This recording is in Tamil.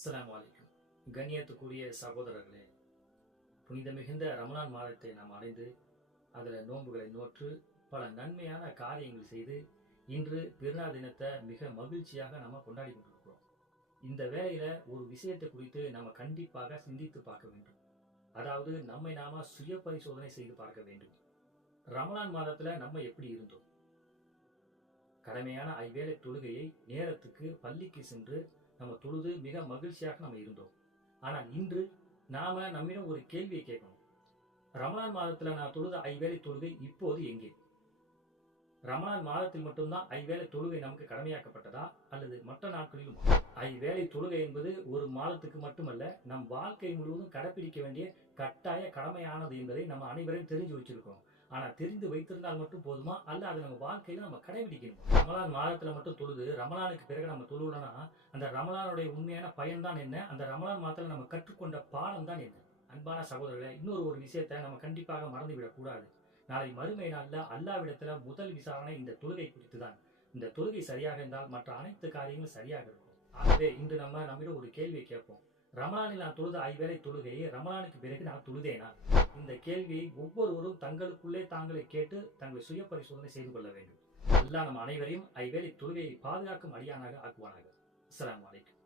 அஸ்ஸலாமு அலைக்கும். கண்ணியத்துக்குரிய சகோதரர்களே, புனித மிகுந்த ரமலான் மாதத்தை நாம் அடைந்து அதில் நோன்புகளை நோற்று பல நன்மையான காரியங்கள் செய்து இன்று பெருநாள் தினத்தை மிக மகிழ்ச்சியாக நம்ம கொண்டாடி கொண்டிருக்கிறோம். இந்த வேளையில ஒரு விஷயத்தை குறித்து நம்ம கண்டிப்பாக சிந்தித்து பார்க்க வேண்டும். அதாவது நம்மை நாம சுய பரிசோதனை செய்து பார்க்க வேண்டும். ரமலான் மாதத்துல நம்ம எப்படி இருந்தோம்? கடமையான ஐவேளை தொழுகையை நேரத்துக்கு பள்ளிக்கு சென்று நம்ம தொழுது மிக மகிழ்ச்சியாக நம்ம இருந்தோம். ஆனால் இன்று நாம நம்மிடம் ஒரு கேள்வியை கேட்கணும். ரமலான் மாதத்துல நான் தொழுத ஐவேளை தொழுகை இப்போது எங்கே? ரமலான் மாதத்தில் மட்டும்தான் ஐவேளை தொழுகை நமக்கு கடமையாக்கப்பட்டதா அல்லது மற்ற நாட்களிலும்? ஐவேளை தொழுகை என்பது ஒரு மாதத்துக்கு மட்டுமல்ல, நம் வாழ்க்கை முழுவதும் கடைபிடிக்க வேண்டிய கட்டாய கடமையானது என்பதை நம்ம அனைவரையும் தெரிஞ்சு வச்சிருக்கோம். ஆனா தெரிந்து வைத்திருந்தால் மட்டும் போதுமா, அல்ல அதை நம்ம வாழ்க்கையில நம்ம கடைபிடிக்கணும். ரமலான் மாதத்துல மட்டும் தொழுது ரமலானுக்கு பிறகு நம்ம தொழுலனா அந்த ரமலானுடைய உண்மையான பயன் தான் என்ன? அந்த ரமலான் மாதத்துல நம்ம கற்றுக்கொண்ட பாடம் தான் என்ன? அன்பான சகோதரர்களே, இன்னொரு விஷயத்தை நம்ம கண்டிப்பாக மறந்துவிடக் கூடாது. நாளை மறுமை நாள்ல அல்லாவிடத்துல முதல் விசாரணை இந்த தொழுகை குறித்து தான். இந்த தொழுகை சரியாக இருந்தால் மற்ற அனைத்து காரியங்களும் சரியாக இருக்கும். ஆகவே இன்று நம்ம நம்மிடம் ஒரு கேள்வியை கேட்போம். ரமலானில் நான் தொழுத ஐவேளை தொழுகையை ரமலானுக்கு பிறகு நான் தொழுதேனா? இந்த கேள்வியை ஒவ்வொருவரும் தங்களுக்குள்ளே தாங்களை கேட்டு தங்களை சுய பரிசோதனை செய்து கொள்ள வேண்டும். அல்லாஹ் நம் அனைவரையும் ஐவேளை தொழுகையை பாதுகாக்கும் அடியானாக ஆக்குவானாக. அஸ்ஸலாமு அலைக்கும்.